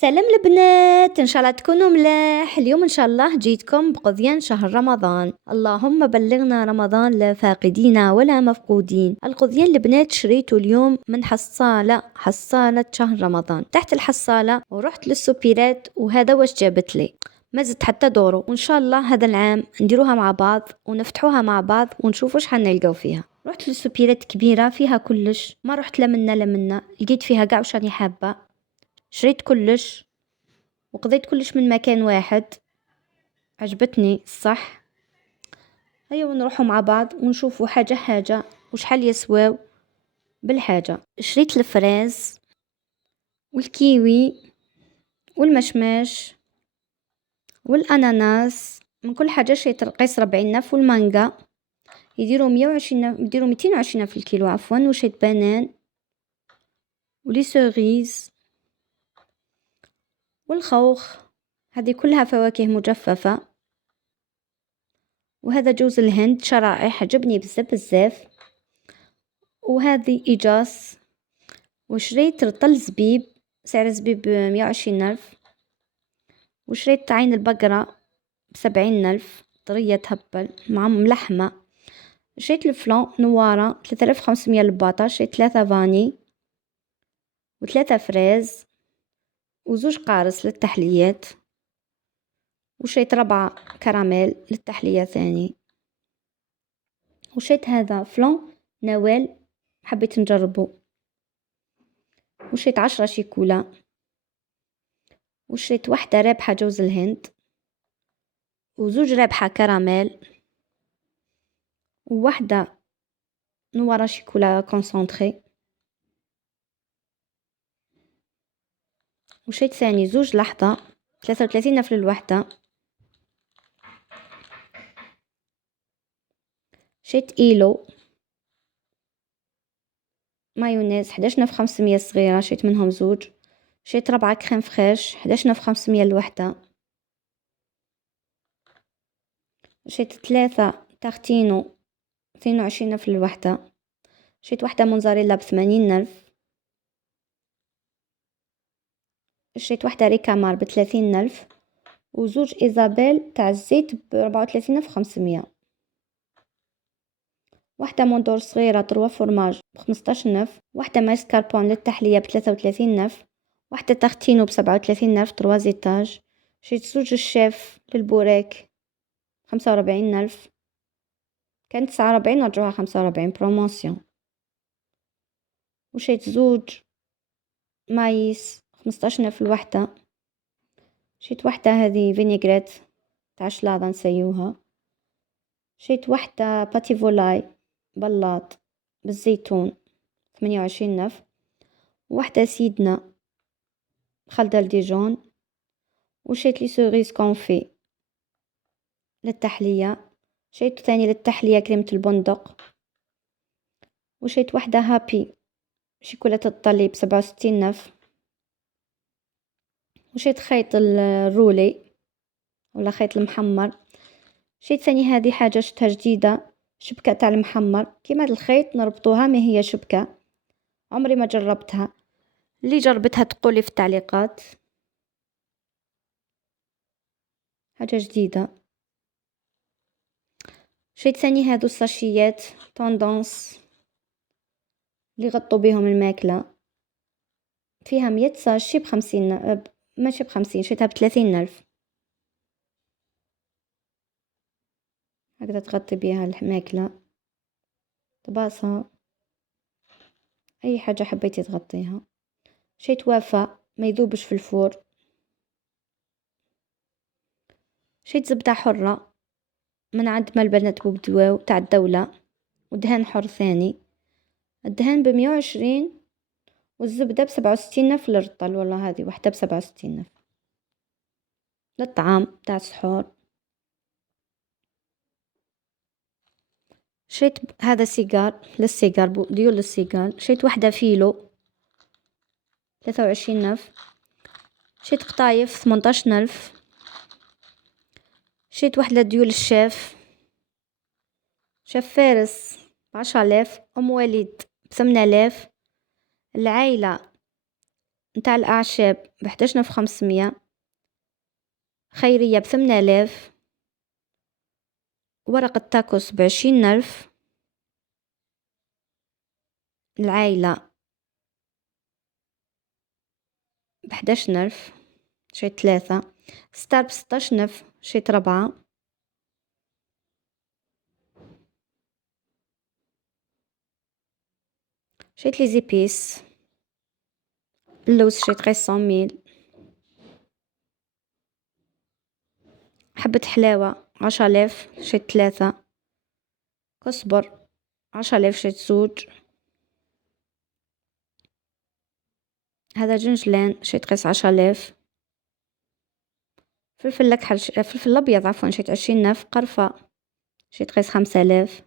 سلام البنات، ان شاء الله تكونوا ملاح. اليوم ان شاء الله جيتكم بقضيان شهر رمضان. اللهم بلغنا رمضان لا فاقدين ولا مفقودين. القضيان البنات شريته اليوم من حصالة شهر رمضان. تحت الحصالة ورحت للسوبيرات، وهذا واش جابت لي. ما زدت حتى دورو، وان شاء الله هذا العام نديروها مع بعض ونفتحوها مع بعض ونشوفوا شحال نلقاو فيها. رحت للسوبيرات كبيرة فيها كلش، ما رحت لا منا لقيت فيها قاع وش راني حابة. شريت كلش وقضيت كلش من مكان واحد. عجبتني الصح. هيا ونروحوا مع بعض ونشوفوا حاجة حاجة وشحال يسواو. بالحاجة شريت الفراز والكيوي والمشماش والأناناس. من كل حاجة شريت رقيس 40 نف، والمانجا يديروا 120، يديروا 220 في الكيلو عفوا. وشريت بنان ولي سوريز والخوخ، هذه كلها فواكه مجففة. وهذا جوز الهند شرائح عجبني بزاف بزاف. وهذه إيجاس. وشريت رطل زبيب، سعر الزبيب 120 ألف. وشريت عين البقرة ب70 ألف، طرية تهبل مع ملحمة. شريت الفلان نوارة 3500 الباطة. شريت 3 فاني و3 فريز وزوج قارص للتحليات. وشريت 4 كراميل للتحلية ثاني. وشريت هذا فلان نوال، حبيت نجربه. وشريت 10 شيكولا. وشريت واحدة رابحة جوز الهند، وزوج رابحة كراميل، وواحدة نوارة شيكولا كونسونطري. وشريت ثاني زوج لحظة 33 نفل الوحدة. شريت إيلو مايونيز 11 نف 500 صغيرة، شريت منهم زوج. شريت 4 كريم فريش 11 نف 500 الوحدة. شريت 3 تارتينو 22 نف الوحدة. شريت واحدة موزاريلا ب80 نف. شريت واحدة ريكامار ب30 نف، وزوج إيزابيل تاع الزيت ب34 نف 500. واحدة موندور صغيرة طروا فورماج ب15 نف. واحدة ماسكاربون للتحلية ب33 نف. واحدة تارتينو ب37 نف طروا زيتاج. شريت زوج الشيف للبوراك 45 نف، كانت 49 ورجعوها 45 بروموسيون. وشريت زوج مايس 15 نف الوحدة. شريت واحدة هذه فينيغريت تاع شلاضة نسيوها. شريت واحدة باتي فولاي بلاط بالزيتون 28 نف. واحدة سيدنا خلدة ديجون. وشريت لي سوريز كونفي للتحلية. شريت ثاني للتحلية كريمة البندق. وشريت واحدة هابي شيكولاتة الطلي ب67 نف. وشريت خيط الرولي ولا خيط المحمر. شريت ثاني هذه حاجة شتها جديدة، شبكة تاع المحمر كيما هاد الخيط نربطوها، ما هي شبكة عمري ما جربتها. اللي جربتها تقولي في التعليقات. حاجة جديدة. شريت ثاني هادو الساشيات توندونس اللي غطوا بهم الماكلة، فيها 100 ساشي ب50 ماشي ب50، شريتها ب30 نف. هكذا تغطي بيها الماكلة، طباسة، أي حاجة حبيتي تغطيها. شريت وافة ما يذوبش في الفور. شريت زبدة حرة من عند ما البنات بوبدواو تاع الدولة، ودهان حر ثاني. الدهان ب120 والزبدة ب67 نف للرطل. والله هذه واحدة ب67 نف للطعام تاع السحور. شريت هذا سيجار للسيجار ديول للسيجار. شريت واحدة فيلو 23 نف. شريت قطايف 18 نف. شريت واحدة ديول الشاف، شاف فارس ب10 آلاف. أم وليد ب8 آلاف. العائلة نتاع الأعشاب ب11,500. خيرية ب8,000. ورقة تاكوس ب20,000. العايلة ب11,000، شريت 3. ستار ب16,000، شريت 4. شريت لي زيبيس. اللوز شريت 500,000. حبة حلاوة 10,000، شريت 3. كزبر 10,000، شريت زوج. هذا جنجلان شريت قيس 10,000. فلفل الأكحل فلفل الأبيض عفوا، شريت 20,000. قرفة شريت قيس 5,000.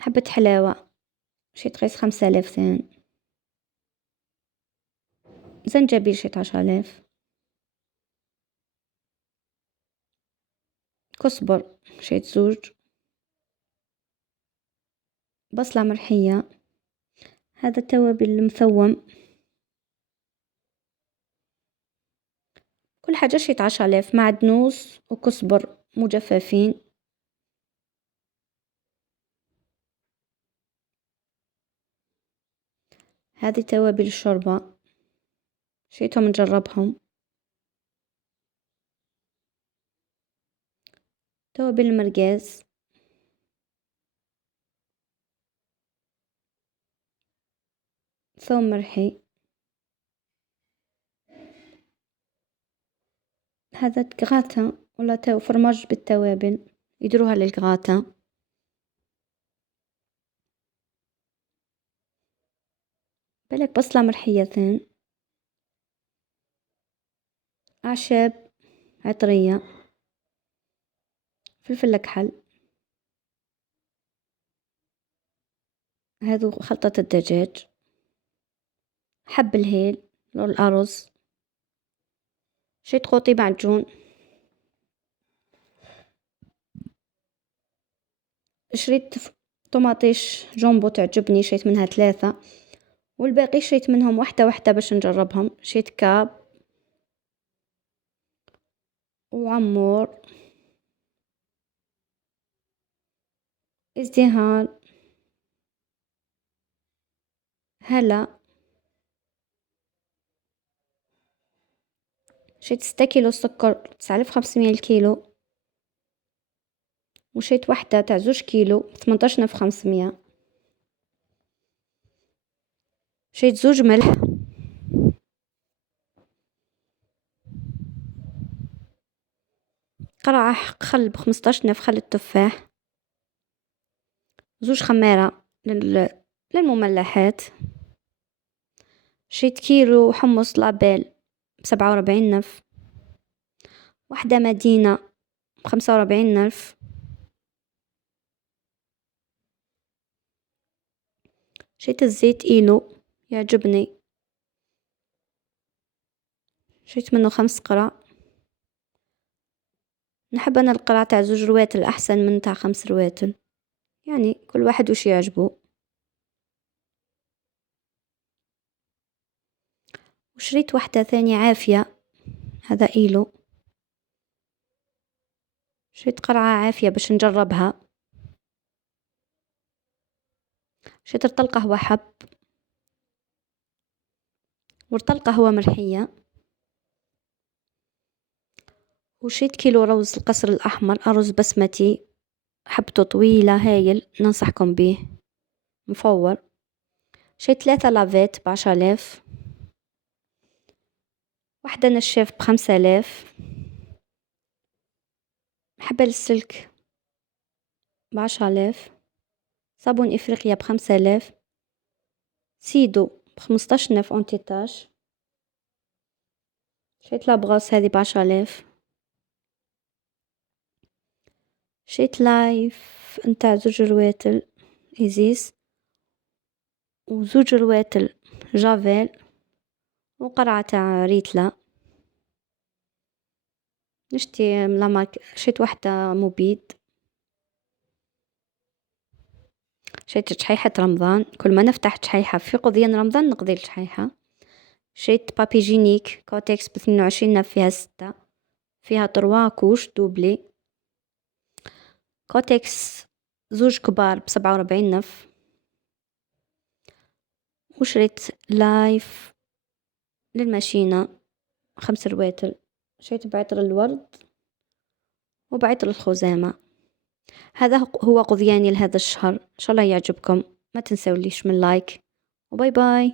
حبة حلاوة شريت قيس 5,000 ثاني. زنجبيل شريت 10,000. كزبر شريت زوج. بصلة مرحية. هذا التوابل المثوم، كل حاجة شريت 10,000. معدنوس وكزبر مجففين. هذه توابل الشوربة، شريتهم نجربهم. توابل المرقاز، ثوم مرحي. هذا كغاتا ولا فرماج بالتوابل، يديروها للكغاتا. بالك بصلة مرحية ثان. أعشاب عطرية. فلفل أكحل. هذو خلطة الدجاج. حب الهيل لو الأرز. شريت قوطي معجون. شريت طماطيش جومبو تعجبني، شريت منها 3. والباقي شريت منهم واحدة واحدة باش نجربهم. شريت كاب وعمور، ازدهار، هلا. شريت 6 كيلو سكر، 9,500 الكيلو. وشريت واحدة تاع 2 كيلو 18,500. شريت زوج ملح. قرعة خل ب15 خل التفاح. زوج خمارة للمملحات. شريت كيلو حمص لابيل ب47,000. واحدة مدينة ب45,000. شريت الزيت إيلو يعجبني، شريت منه 5 قرع. نحب أنا القرع تاع 2 رواتل أحسن من تاع 5 رواتل، يعني كل واحد وش يعجبه. وشريت واحدة ثانية عافية، هذا إيلو. شريت قرعة عافية باش نجربها. شريت رطل قهوة حب، ورطل قهوة مرحية. وشريت كيلو رز القصر الأحمر، أرز بسمتي حبته طويلة هايل، ننصحكم به، مفور. شريت 3 لافيت ب10,000. واحدة نشاف ب5,000. حبل السلك ب10,000. صابون إفريقيا ب5,000. سيدو ب15,000 أونتيتاج. شريت لابغاس هذه ب10,000. شريت لايف نتاع 2 رواتل إيزيس، و2 رواتل جافيل، وقرعة تاع ريتلا. نشتي شريت واحدة مبيد. شريت شحيحة رمضان، كل ما نفتح شحيحة في قضيان رمضان نقضي الشحيحة. شريت بابي جينيك كوتكس ب22 نف، فيها 6، فيها 3 كوش دوبلي. كوتكس زوج كبار ب47 نف. وشريت لايف للماشينة 5 رواتل. شريت بعطر الورد وبعطر الخزامة. هذا هو قضياني لهذا الشهر، إن شاء الله يعجبكم. ما تنسوا ليش من لايك، وباي باي.